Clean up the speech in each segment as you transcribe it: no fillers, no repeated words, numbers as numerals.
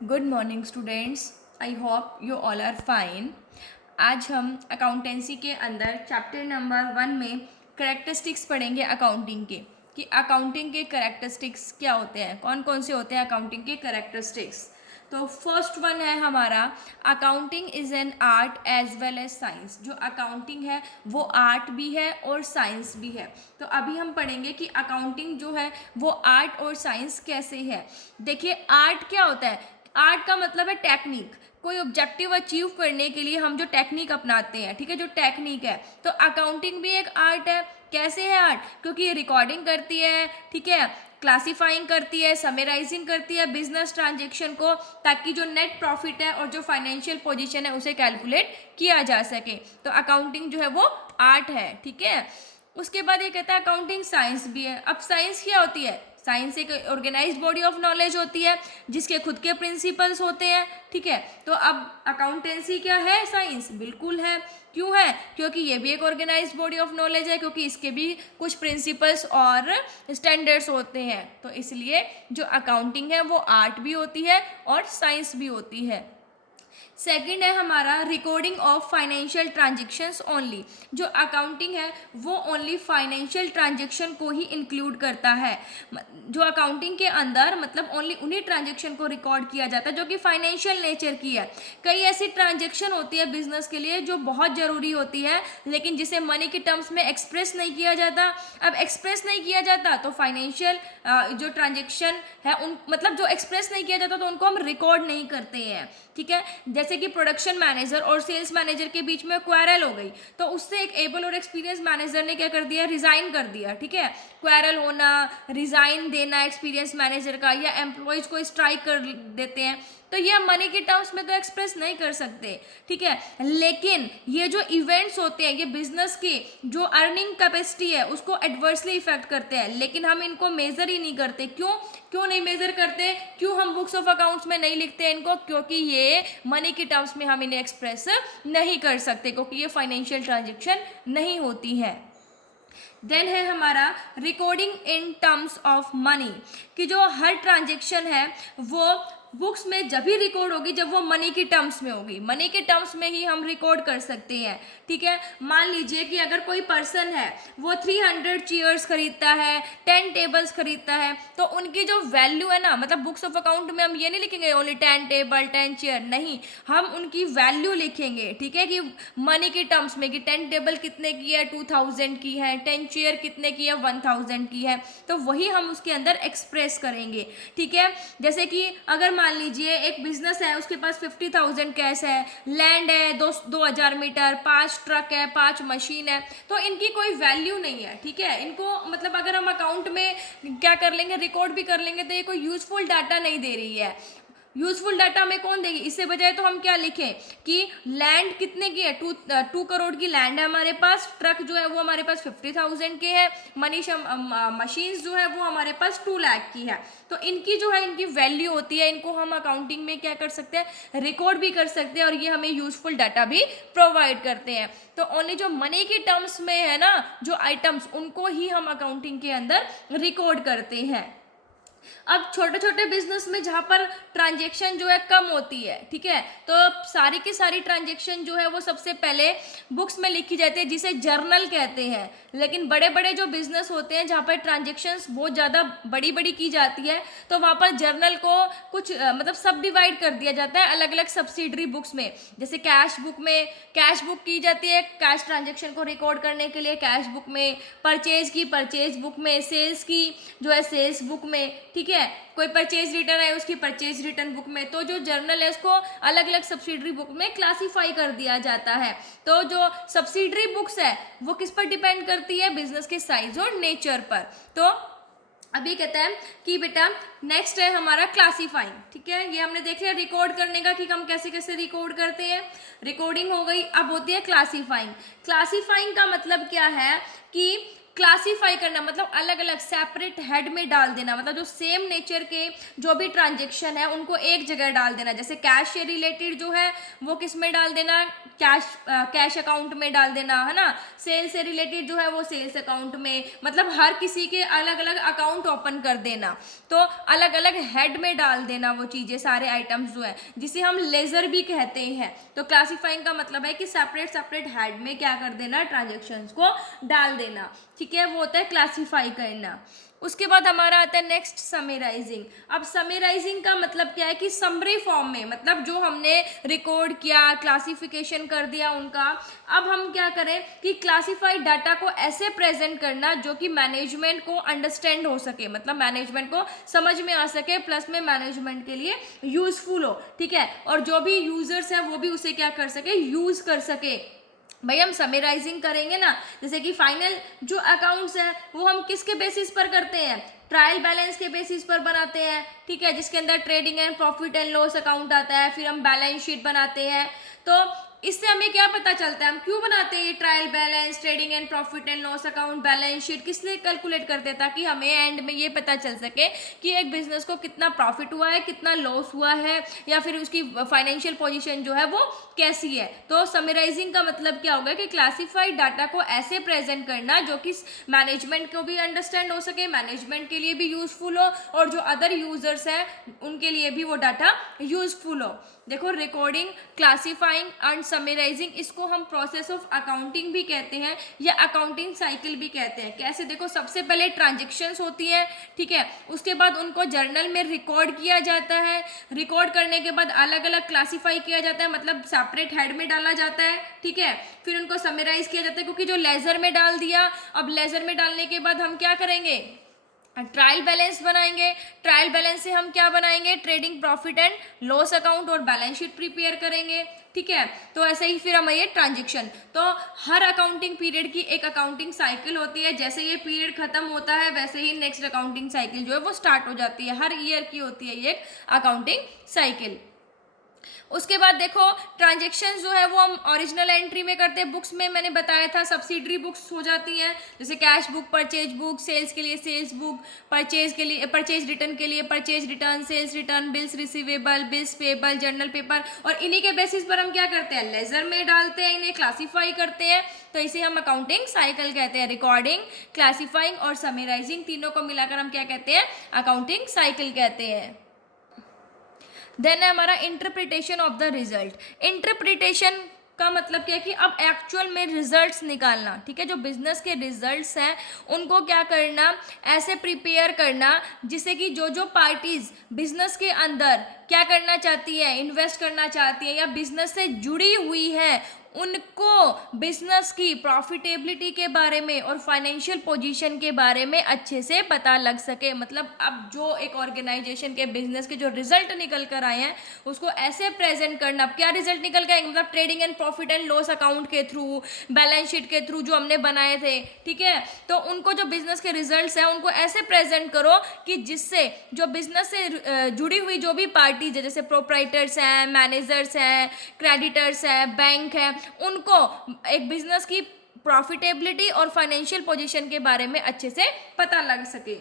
Good morning students, I hope you all are fine. आज हम accountancy के अंदर चैप्टर नंबर 1 में करेक्टरिस्टिक्स पढ़ेंगे अकाउंटिंग के, कि अकाउंटिंग के करेक्टरिस्टिक्स क्या होते हैं, कौन कौन से होते हैं अकाउंटिंग के करेक्टरिस्टिक्स। तो फर्स्ट वन है हमारा, accounting is an art as well as science. जो अकाउंटिंग है वो आर्ट भी है और साइंस भी है। तो अभी हम पढ़ेंगे कि अकाउंटिंग जो है वो आर्ट और साइंस कैसे है। देखिए, आर्ट क्या होता है? आर्ट का मतलब है टेक्निक। कोई ऑब्जेक्टिव अचीव करने के लिए हम जो टेक्निक अपनाते हैं, ठीक है, जो टेक्निक है। तो अकाउंटिंग भी एक आर्ट है। कैसे है आर्ट? क्योंकि ये रिकॉर्डिंग करती है, ठीक है, क्लासिफाइंग करती है, समराइजिंग करती है बिजनेस ट्रांजेक्शन को, ताकि जो नेट प्रॉफिट है और जो फाइनेंशियल पोजीशन है उसे कैलकुलेट किया जा सके। तो अकाउंटिंग जो है वो आर्ट है, ठीक है। उसके बाद ये कहता है अकाउंटिंग साइंस भी है। अब साइंस क्या होती है? साइंस एक ऑर्गेनाइज्ड बॉडी ऑफ नॉलेज होती है जिसके खुद के प्रिंसिपल्स होते हैं, ठीक है। तो अब अकाउंटेंसी क्या है? साइंस बिल्कुल है। क्यों है? क्योंकि ये भी एक ऑर्गेनाइज्ड बॉडी ऑफ नॉलेज है, क्योंकि इसके भी कुछ प्रिंसिपल्स और स्टैंडर्ड्स होते हैं। तो इसलिए जो अकाउंटिंग है वो आर्ट भी होती है और साइंस भी होती है। सेकंड है हमारा recording of financial transactions only. जो अकाउंटिंग है वो ओनली फाइनेंशियल ट्रांजेक्शन को ही इंक्लूड करता है। जो अकाउंटिंग के अंदर मतलब ओनली उन्हीं ट्रांजेक्शन को रिकॉर्ड किया जाता है जो कि फाइनेंशियल नेचर की है। कई ऐसी ट्रांजेक्शन होती है बिजनेस के लिए जो बहुत ज़रूरी होती है, लेकिन जिसे मनी के टर्म्स में एक्सप्रेस नहीं किया जाता। अब एक्सप्रेस नहीं किया जाता तो फाइनेंशियल जो ट्रांजेक्शन है उन मतलब जो एक्सप्रेस नहीं किया जाता तो उनको हम रिकॉर्ड नहीं करते हैं, ठीक है। जैसे कि प्रोडक्शन मैनेजर और सेल्स मैनेजर के बीच में क्वारल हो गई, तो उससे एक एबल और एक्सपीरियंस मैनेजर ने क्या कर दिया? रिजाइन कर दिया, ठीक है। क्वारल होना, रिजाइन देना एक्सपीरियंस मैनेजर का, या एम्प्लॉयज को स्ट्राइक कर देते हैं, तो ये मनी के टर्म्स में तो एक्सप्रेस नहीं कर सकते, ठीक है। लेकिन ये जो इवेंट्स होते हैं ये बिजनेस की जो अर्निंग कैपेसिटी है उसको एडवर्सली इफेक्ट करते हैं, लेकिन हम इनको मेजर ही नहीं करते। क्यों क्यों नहीं मेजर करते? क्यों हम बुक्स ऑफ अकाउंट्स में नहीं लिखते इनको? क्योंकि ये मनी के टर्म्स में हम इन्हें एक्सप्रेस नहीं कर सकते, क्योंकि ये फाइनेंशियल ट्रांजेक्शन नहीं होती है। देन है हमारा recording in terms of money, कि जो हर ट्रांजेक्शन है वो बुक्स में जब ही रिकॉर्ड होगी जब वो मनी की टर्म्स में होगी। मनी के टर्म्स में ही हम रिकॉर्ड कर सकते हैं, ठीक है। मान लीजिए कि अगर कोई पर्सन है वो 300 चेयर्स खरीदता है, 10 टेबल्स खरीदता है, तो उनकी जो वैल्यू है ना, मतलब बुक्स ऑफ अकाउंट में हम ये नहीं लिखेंगे ओनली 10 टेबल 10 चेयर, नहीं, हम उनकी वैल्यू लिखेंगे, ठीक है, कि मनी के टर्म्स में कि 10 टेबल कितने की है, 2000 की है, 10 चेयर कितने की है, 1000 की है। तो वही हम उसके अंदर एक्सप्रेस करेंगे, ठीक है। जैसे कि अगर मान लीजिए एक बिजनेस है, उसके पास 50,000 कैश है, लैंड है 2000 मीटर, 5 ट्रक है, 5 मशीन है, तो इनकी कोई वैल्यू नहीं है, ठीक है। इनको मतलब अगर हम अकाउंट में क्या कर लेंगे, रिकॉर्ड भी कर लेंगे, तो ये कोई यूजफुल डाटा नहीं दे रही है। यूजफुल डाटा हमें कौन देगी? इससे बजाय तो हम क्या लिखें कि लैंड कितने की है, 2 करोड़ की लैंड है हमारे पास, ट्रक जो है वो हमारे पास 50,000 के है, मशीन्स जो है वो हमारे पास 2 लाख की है। तो इनकी जो है इनकी वैल्यू होती है, इनको हम अकाउंटिंग में क्या कर सकते हैं? रिकॉर्ड भी कर सकते हैं, और ये हमें यूजफुल डाटा भी प्रोवाइड करते हैं। तो ओनली जो मनी के टर्म्स में है ना जो आइटम्स, उनको ही हम अकाउंटिंग के अंदर रिकॉर्ड करते हैं। अब छोटे छोटे बिजनेस में जहाँ पर ट्रांजेक्शन जो है कम होती है, ठीक है, तो सारी की सारी ट्रांजेक्शन जो है वो सबसे पहले बुक्स में लिखी जाती है जिसे जर्नल कहते हैं। लेकिन बड़े बड़े जो बिजनेस होते हैं जहाँ पर ट्रांजेक्शन्स बहुत ज़्यादा बड़ी बड़ी की जाती है, तो वहाँ पर जर्नल को कुछ मतलब सब डिवाइड कर दिया जाता है अलग अलग सब्सिडरी बुक्स में। जैसे कैश बुक में कैश बुक की जाती है कैश ट्रांजेक्शन को रिकॉर्ड करने के लिए कैश बुक में, परचेज की परचेज बुक में, सेल्स की जो है सेल्स बुक में, ठीक है, कोई परचेज रिटर्न है उसकी परचेज रिटर्न बुक में। तो जो जर्नल है उसको अलग अलग सब्सिडरी बुक में क्लासिफाई कर दिया जाता है। तो जो सब्सिडरी बुक्स है वो किस पर डिपेंड करती है? बिजनेस के साइज और नेचर पर। तो अभी कहता है कि बेटा नेक्स्ट है हमारा क्लासीफाइंग, ठीक है। ये हमने देख लिया रिकॉर्ड करने का कि हम कैसे कैसे रिकॉर्ड करते हैं, रिकॉर्डिंग हो गई। अब होती है क्लासीफाइंग। क्लासीफाइंग का मतलब क्या है कि क्लासीफाई करना मतलब अलग अलग सेपरेट हेड में डाल देना, मतलब जो सेम नेचर के जो भी ट्रांजेक्शन है उनको एक जगह डाल देना। जैसे कैश से रिलेटेड जो है वो किस में डाल देना, कैश अकाउंट में डाल देना, है ना। सेल से रिलेटेड जो है वो सेल्स अकाउंट में, मतलब हर किसी के अलग अलग अकाउंट ओपन कर देना, तो अलग अलग हेड में डाल देना वो चीज़ें, सारे आइटम्स जो है, जिसे हम लेजर भी कहते हैं। तो क्लासीफाइंग का मतलब है कि सेपरेट सेपरेट हेड में क्या कर देना, ट्रांजेक्शन्स को डाल देना, ठीक है, वो होता है क्लासीफाई करना। उसके बाद हमारा आता है नेक्स्ट समराइजिंग। अब समराइजिंग का मतलब क्या है कि समरी फॉर्म में, मतलब जो हमने रिकॉर्ड किया, क्लासिफिकेशन कर दिया उनका, अब हम क्या करें कि क्लासिफाइड डाटा को ऐसे प्रेजेंट करना जो कि मैनेजमेंट को अंडरस्टैंड हो सके, मतलब मैनेजमेंट को समझ में आ सके, प्लस में मैनेजमेंट के लिए यूजफुल हो, ठीक है, और जो भी यूजर्स है वो भी उसे क्या कर सके, यूज कर सके। भाई हम समराइजिंग करेंगे ना, जैसे कि फाइनल जो अकाउंट्स है वो हम किसके बेसिस पर करते हैं, ट्रायल बैलेंस के बेसिस पर बनाते हैं, ठीक है, जिसके अंदर trading and profit and loss account आता है, फिर हम बैलेंस शीट बनाते हैं। तो इससे हमें क्या पता चलता है, हम क्यों बनाते हैं ये trial balance, trading and profit and loss account, balance sheet किस लिए कैलकुलेट करते हैं, ताकि हमें एंड में ये पता चल सके कि एक बिजनेस को कितना प्रॉफिट हुआ है, कितना लॉस हुआ है, या फिर उसकी फाइनेंशियल पोजीशन जो है वो कैसी है। तो समराइजिंग का मतलब क्या होगा कि क्लासिफाइड डाटा को ऐसे प्रेजेंट करना जो कि मैनेजमेंट को भी अंडरस्टैंड हो सके, मैनेजमेंट के लिए भी यूजफुल हो, और जो अदर यूजर्स हैं उनके लिए भी वो डाटा यूजफुल हो। देखो रिकॉर्डिंग, क्लासिफाइंग एंड समराइजिंग, इसको हम प्रोसेस ऑफ अकाउंटिंग भी कहते हैं या अकाउंटिंग साइकिल भी कहते हैं। कैसे, देखो सबसे पहले ट्रांजेक्शन्स होती है, ठीक है, उसके बाद उनको जर्नल में रिकॉर्ड किया जाता है, रिकॉर्ड करने के बाद अलग अलग क्लासिफाई किया जाता है, मतलब सेपरेट हेड में डाला जाता है, ठीक है, फिर उनको समराइज किया जाता है, क्योंकि जो लेजर में डाल दिया, अब लेजर में डालने के बाद हम क्या करेंगे, ट्रायल बैलेंस बनाएंगे, ट्रायल बैलेंस से हम क्या बनाएंगे, trading profit and loss account और बैलेंस शीट प्रिपेयर करेंगे, ठीक है। तो ऐसे ही फिर हमें ये ट्रांजेक्शन, तो हर अकाउंटिंग पीरियड की एक अकाउंटिंग साइकिल होती है, जैसे ये पीरियड खत्म होता है वैसे ही नेक्स्ट अकाउंटिंग साइकिल जो है वो स्टार्ट हो जाती है, हर ईयर की होती है ये एक अकाउंटिंग साइकिल। उसके बाद देखो ट्रांजेक्शन जो है वो हम ओरिजिनल एंट्री में करते हैं, बुक्स में मैंने बताया था सब्सिडरी बुक्स हो जाती हैं, जैसे cash book, purchase book, sales के लिए सेल्स बुक, परचेज के लिए परचेज रिटर्न के लिए purchase return, sales return, bills receivable, bills payable, journal paper, और इन्हीं के बेसिस पर हम क्या करते हैं, लेजर में डालते हैं, इन्हें क्लासीफाई करते हैं। तो इसे हम अकाउंटिंग साइकिल कहते हैं। रिकॉर्डिंग, क्लासीफाइंग और समराइजिंग तीनों को मिलाकर हम क्या कहते हैं, अकाउंटिंग साइकिल कहते हैं। देन है हमारा interpretation of the result. Interpretation का मतलब क्या है कि अब एक्चुअल में रिजल्ट्स निकालना, ठीक है, जो बिजनेस के रिजल्ट्स हैं उनको क्या करना, ऐसे प्रिपेयर करना जिससे कि जो जो पार्टीज बिजनेस के अंदर क्या करना चाहती है, इन्वेस्ट करना चाहती है या बिजनेस से जुड़ी हुई है, उनको बिजनेस की प्रॉफिटेबिलिटी के बारे में और फाइनेंशियल पोजीशन के बारे में अच्छे से पता लग सके। मतलब अब जो एक ऑर्गेनाइजेशन के बिजनेस के जो रिजल्ट निकल कर आए हैं उसको ऐसे प्रेजेंट करना। अब क्या रिजल्ट निकल के आएंगे, मतलब trading and profit and loss account के थ्रू, बैलेंस शीट के थ्रू जो हमने बनाए थे, ठीक है, तो उनको जो बिजनेस के रिजल्ट्स हैं उनको ऐसे प्रेजेंट करो कि जिससे जो बिजनेस से जुड़ी हुई जो भी पार्टीज है, जैसे प्रोप्राइटर्स हैं, मैनेजर्स हैं, क्रेडिटर्स हैं, बैंक है, उनको एक बिजनेस की प्रॉफिटेबिलिटी और फाइनेंशियल पोजीशन के बारे में अच्छे से पता लग सके।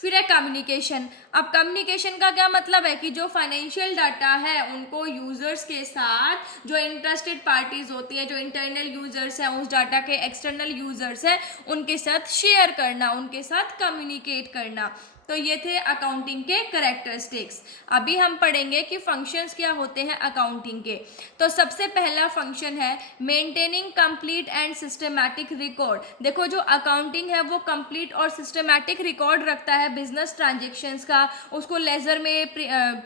फिर है कम्युनिकेशन। अब कम्युनिकेशन का क्या मतलब है कि जो फाइनेंशियल डाटा है उनको यूजर्स के साथ, जो इंटरेस्टेड पार्टीज होती है, जो इंटरनल यूजर्स हैं उस डाटा के, एक्सटर्नल यूजर्स हैं उनके साथ शेयर करना, उनके साथ कम्युनिकेट करना। तो ये थे अकाउंटिंग के कैरेक्टरिस्टिक्स। अभी हम पढ़ेंगे कि फंक्शंस क्या होते हैं अकाउंटिंग के। तो सबसे पहला फंक्शन है maintaining complete and systematic record. देखो जो अकाउंटिंग है वो कंप्लीट और सिस्टमैटिक रिकॉर्ड रखता है बिजनेस ट्रांजेक्शन्स का, उसको लेजर में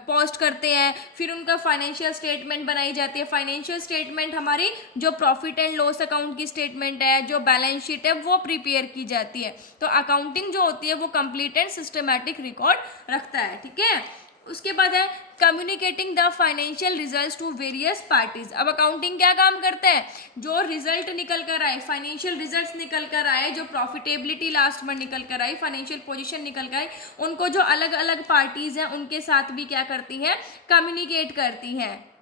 पोस्ट करते हैं, फिर उनका फाइनेंशियल स्टेटमेंट बनाई जाती है। फाइनेंशियल स्टेटमेंट हमारी जो प्रॉफिट एंड लॉस अकाउंट की स्टेटमेंट है, जो बैलेंस शीट है, वो प्रिपेयर की जाती है। तो अकाउंटिंग जो होती है वो कंप्लीट एंड सिस्टमैटिक रिकॉर्ड रखता है, ठीक है। उसके बाद है communicating the financial results to various parties. अब अकाउंटिंग क्या काम करता है, जो रिजल्ट निकल कर आए, फाइनेंशियल रिजल्ट्स निकल कर आए, जो प्रॉफिटेबिलिटी लास्ट में निकल कर आई, फाइनेंशियल पोजीशन निकल कर आई, उनको जो अलग अलग पार्टीज हैं उनके साथ भी क्या करती हैं, कम्युनिकेट करती हैं।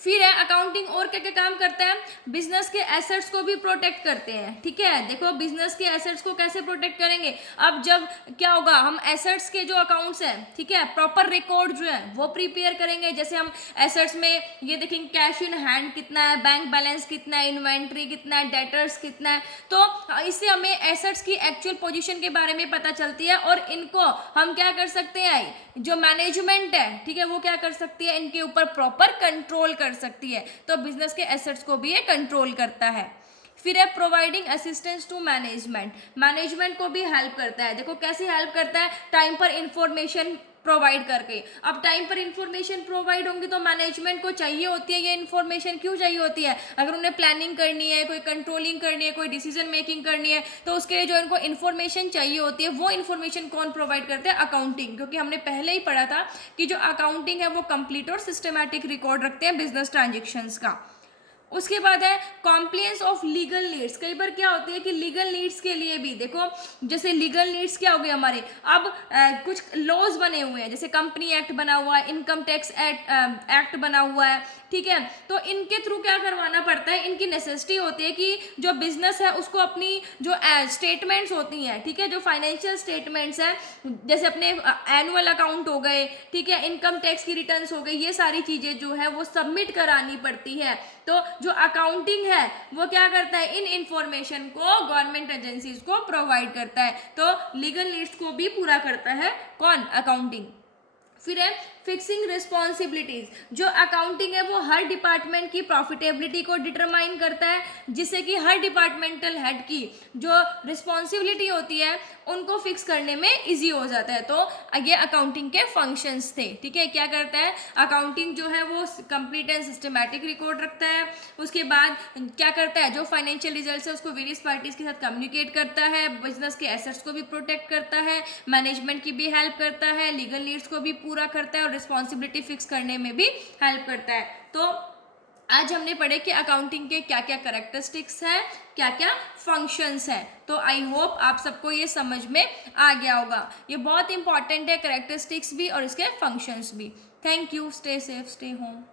फिर है अकाउंटिंग और क्या क्या काम करता है, बिजनेस के एसेट्स को भी प्रोटेक्ट करते हैं, ठीक है। देखो बिजनेस के एसेट्स को कैसे प्रोटेक्ट करेंगे, अब जब क्या होगा, हम एसेट्स के जो अकाउंट्स हैं, ठीक है, प्रॉपर रिकॉर्ड जो है वो प्रिपेयर करेंगे। जैसे हम एसेट्स में ये देखेंगे कैश इन हैंड कितना है, बैंक बैलेंस कितना है, इन्वेंट्री कितना है, डेटर्स कितना है, तो इससे हमें एसेट्स की एक्चुअल पोजीशन के बारे में पता चलती है और इनको हम क्या कर सकते हैं, जो मैनेजमेंट है, ठीक है, वो क्या कर सकती है, इनके ऊपर प्रॉपर कंट्रोल कर सकती है। तो बिजनेस के एसेट्स को भी ये कंट्रोल करता है। फिर है providing assistance to management, management को भी हेल्प करता है। देखो कैसे हेल्प करता है, टाइम पर इंफॉर्मेशन प्रोवाइड करके। अब टाइम पर इंफॉर्मेशन प्रोवाइड होंगी तो मैनेजमेंट को चाहिए होती है ये इंफॉर्मेशन, क्यों चाहिए होती है, अगर उन्हें प्लानिंग करनी है, कोई कंट्रोलिंग करनी है, कोई डिसीजन मेकिंग करनी है, तो उसके लिए जो इनको इन्फॉर्मेशन चाहिए होती है वो इन्फॉर्मेशन कौन प्रोवाइड करते हैं, अकाउंटिंग। क्योंकि हमने पहले ही पढ़ा था कि जो अकाउंटिंग है वो कंप्लीट और सिस्टमैटिक रिकॉर्ड रखते हैं बिजनेस ट्रांजेक्शन्स का। उसके बाद है कॉम्प्लियंस ऑफ लीगल नीड्स। कई बार क्या होती है कि लीगल नीड्स के लिए भी देखो, जैसे लीगल नीड्स क्या हो गए हमारे, अब कुछ लॉज बने हुए हैं, जैसे कंपनी एक्ट बना हुआ है, इनकम टैक्स एक्ट बना हुआ है, ठीक है, तो इनके थ्रू क्या करवाना पड़ता है, इनकी नेसेसिटी होती है कि जो बिजनेस है उसको अपनी जो स्टेटमेंट्स होती हैं, ठीक है, जो फाइनेंशियल स्टेटमेंट्स हैं, जैसे अपने एनुअल अकाउंट हो गए, ठीक है, इनकम टैक्स की रिटर्न्स हो गई, ये सारी चीज़ें जो है वो सबमिट करानी पड़ती है। तो जो अकाउंटिंग है वो क्या करता है, इन इंफॉर्मेशन को गवर्नमेंट एजेंसीज को प्रोवाइड करता है। तो लीगल नीड्स को भी पूरा करता है कौन, अकाउंटिंग। फिर है फिक्सिंग रिस्पॉन्सिबिलिटीज, जो अकाउंटिंग है वो हर डिपार्टमेंट की प्रॉफिटेबिलिटी को डिटरमाइन करता है, जिससे कि हर डिपार्टमेंटल हेड की जो रिस्पॉन्सिबिलिटी होती है उनको फिक्स करने में इजी हो जाता है। तो ये अकाउंटिंग के फंक्शंस थे, ठीक है। क्या करता है अकाउंटिंग, जो है वो कंप्लीट एंड सिस्टमैटिक रिकॉर्ड रखता है। उसके बाद क्या करता है, जो फाइनेंशियल रिजल्ट्स है उसको वेरियस पार्टीज के साथ कम्युनिकेट करता है, बिजनेस के एसेट्स को भी प्रोटेक्ट करता है, मैनेजमेंट की भी हेल्प करता है, लीगल नीड्स को भी पूरा करता है और रिस्पॉन्सिबिलिटी फिक्स करने में भी हेल्प करता है। तो आज हमने पढ़े कि अकाउंटिंग के क्या क्या कैरेक्टरिस्टिक्स हैं, क्या क्या फंक्शंस हैं। तो आई होप आप सबको ये समझ में आ गया होगा। ये बहुत इंपॉर्टेंट है, कैरेक्टरिस्टिक्स भी और इसके फंक्शंस भी। Thank you, stay safe, stay home.